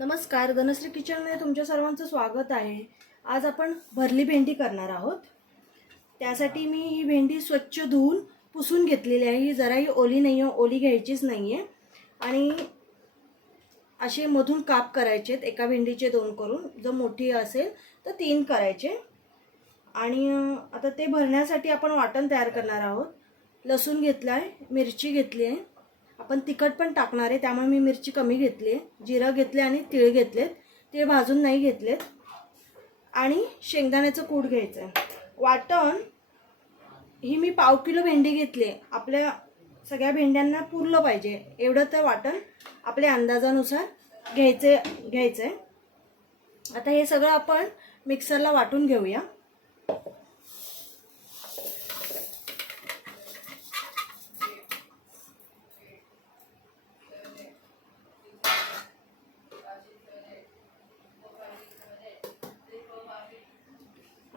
नमस्कार धनश्री किचनमध्ये तुमच्या सर्वांचं स्वागत आहे. आज आपण भरली भेंडी करणार आहोत. त्यासाठी मी ही भेंडी स्वच्छ धुवून पुसून घेतलेली आहे. ही जराही ओली नाही आहे ओली घ्यायचीच नाही आहे आणि असे मधून काप करायचे आहेत. एका भेंडीचे दोन करून. जर मोठी असेल तर तीन करायचे. आणि आता ते भरण्यासाठी आपण वाटण तयार करणार आहोत. लसूण घेतला आहे मिरची घेतली आहे. आपण तिखट पण टाकणार आहे त्यामुळे मी मिरची कमी घेतली आहे. जिरं घेतले आणि तीळ घेतलेत. तीळ भाजून नाही घेतलेत. आणि शेंगदाण्याचं कूट घ्यायचं आहे वाटण ही मी पाव किलो भेंडी घेतली आहे. आपल्या सगळ्या भेंड्यांना पुरलं पाहिजे. एवढं तर वाटण आपल्या अंदाजानुसार घ्यायचं घ्यायचं आहे आता हे सगळं आपण मिक्सरला वाटून घेऊया.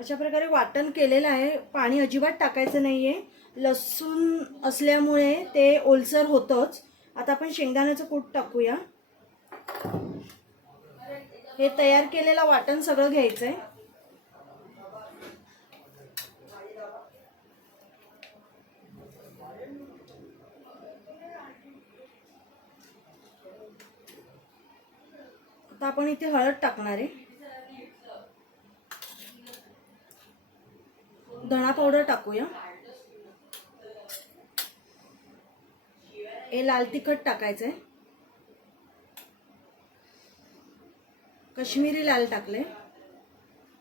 अशा प्रकारे वाटण केलेलं आहे. पाणी अजिबात टाकायचं नाही आहे लसूण असल्यामुळे ते ओलसर होतंच. आता आपण शेंगदाण्याचं कूट टाकूया. हे तयार केलेलं वाटण सगळं घ्यायचं आहे आता आपण इथे हळद टाकणार आहे. धणा पावडर टाकूया. हे लाल तिखट टाकायचंय. कश्मीरी लाल टाकले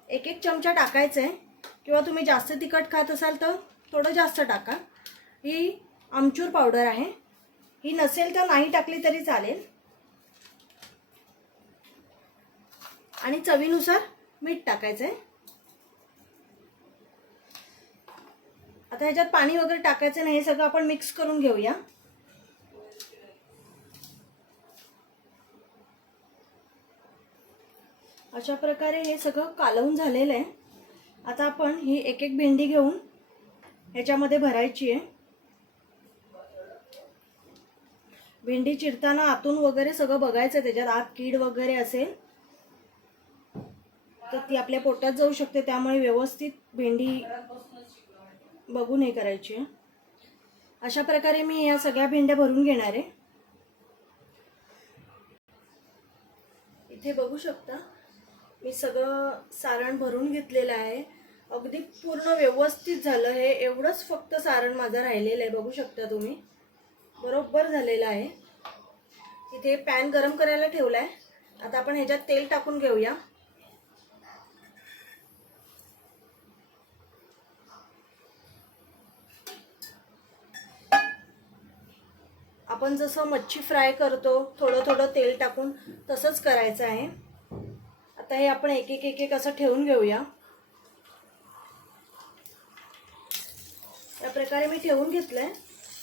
एक एक चमचा टाकायचंय. किंवा तुम्ही जास्त तिखट खात असाल तर थोडं जास्त टाका. ही आमचूर पावडर आहे. ही नसेल तर नाही टाकली तरी चालेल. आणि चवीनुसार मीठ टाकायचं आहे आता ह्याच्यात पाणी वगैरे टाकायचं नाही हे सगळं आपण मिक्स करून घेऊया. अशा प्रकारे हे सगळं कालवून झालेलं आहे. आता आपण ही एक एक भेंडी घेऊन ह्याच्यामध्ये भरायची आहे. भेंडी चिरताना आतून वगैरे सगळं बघायचं त्याच्यात आत कीड वगैरे असेल तर ती आपल्या पोटात जाऊ शकते त्यामुळे व्यवस्थित भेंडी बघून हे करायची. अशा प्रकारे मी या सगळ्या भेंड्या भरून घेणार आहे. इथे बघू शकता मी सगळं सारण भरून घेतलेलं आहे. अगदी पूर्ण व्यवस्थित झालं हे. एवढंच फक्त सारण माझं राहिलेलं आहे. बघू शकता तुम्ही. बरोबर झालेलं आहे. इथे पॅन गरम करायला ठेवला आहे आता आपण ह्याच्यात तेल टाकून घेऊया. आपण जसं मच्छी फ्राय करतो थोडं थोडं तेल टाकून तसंच करायचं आहे. आता हे आपण एक एक एक एक असं ठेवून घेऊया. या प्रकारे मी ठेवून घेतलं आहे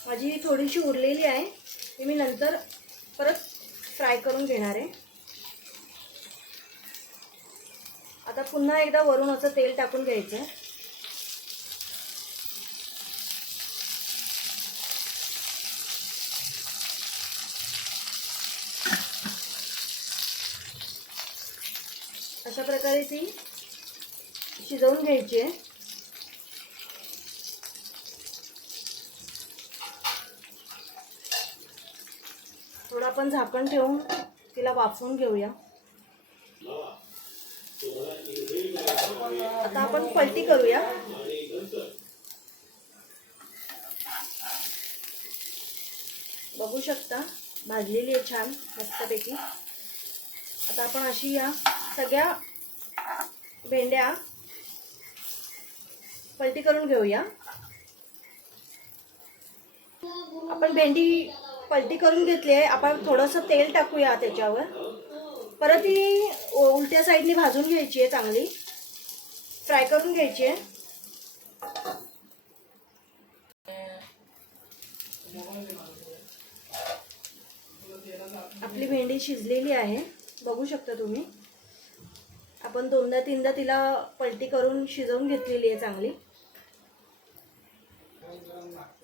माझी ही थोडीशी उरलेली आहे. ती मी नंतर परत फ्राय करून घेणार आहे. आता पुन्हा एकदा वरून असं तेल टाकून घ्यायचं. आहे अशा प्रकारे ती शिजवून घ्यायची आहे. थोडं आपण झाकण ठेवून तिला वाफवून घेऊया. आता आपण पलटी करूया. बघू शकता भाजलेली आहे छान मस्तपैकी. आता आपण अशी या सगळ्या भेंड्या. पलटी करून घेऊया. आपण भेंडी पलटी करून घेतली आहे. आपण थोडंसं तेल टाकूया त्याच्यावर. परत ही उलट्या साईडनी भाजून घ्यायची आहे चांगली. फ्राय करून घ्यायची आहे. आपली भेंडी शिजलेली आहे. बघू शकता तुम्ही. आपण दोनदा तीनदा तिला पलटी करून शिजवून घेतलेली आहे चांगली.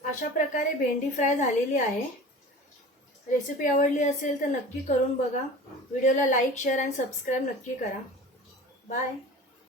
अशा प्रकारे भेंडी फ्राय झालेली आहे. रेसिपी आवडली असेल तर नक्की करून बघा. व्हिडिओला लाईक शेअर आणि सबस्क्राईब नक्की करा. बाय